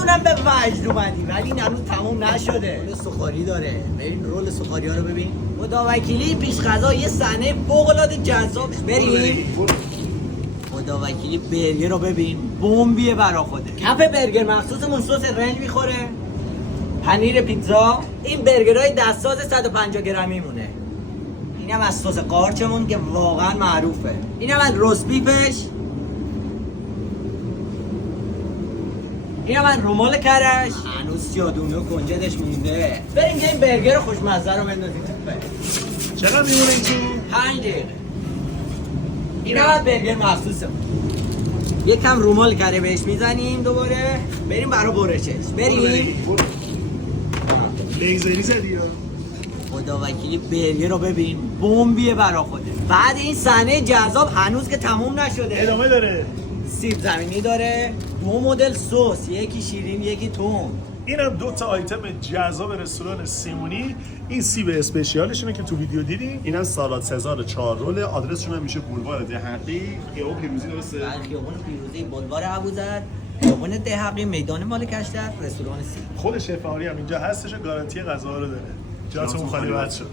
میدونم به وجد اومدی ولی این هنوز تموم نشده. رول سوخاری داره. بریم رول سوخاری ها رو ببین. خدا وکیلی پیش غذا یه صحنه فوق‌العاده جذاب. بریم. خدا وکیلی برگر رو ببین. بمبیه برا خوده. کف برگر مخصوصمون سس رنج میخوره. پنیر پیتزا. این برگرهای دستساز 150 گرمی مونه. اینم از سس قارچمون که واقعا معروفه. اینم از روست بیفش. اینم از رومال کرش. هنوز سیادونه و کنجدش مونده. بریم یه این برگر خوشمزه رو بندازیم. چقدر میمونه این تو؟ 5 دقیقه. اینم از برگر مخصوصمون. یکم رومال کره بهش میزنیم دوباره. بریم برا برشش. بریم. لیزری زدی یا؟ خدا وکیلی برگر رو ببین. بمبیه برا خوده. بعد این صحنه جذاب هنوز که تموم نشده. ادامه داره. سیب زمینی داره. 2 مدل سس، یکی شیرین یکی تون. اینم 2 تا آیتم جذاب رستوران سیمونی. این سیب اسپشیالشونه که تو ویدیو دیدی. اینم سالاد سزار 4 رول. آدرسشون هم میشه بولوار دهقی خیابون پیروزی درسته؟ خیابون پیروزی بولوار ابوذر، خیابون دهقی میدان مالک اشرف، رستوران سیب. خود شفاهی هم اینجا هستش و گارانتی غذا رو داره. جاتون خالی بچه‌ها.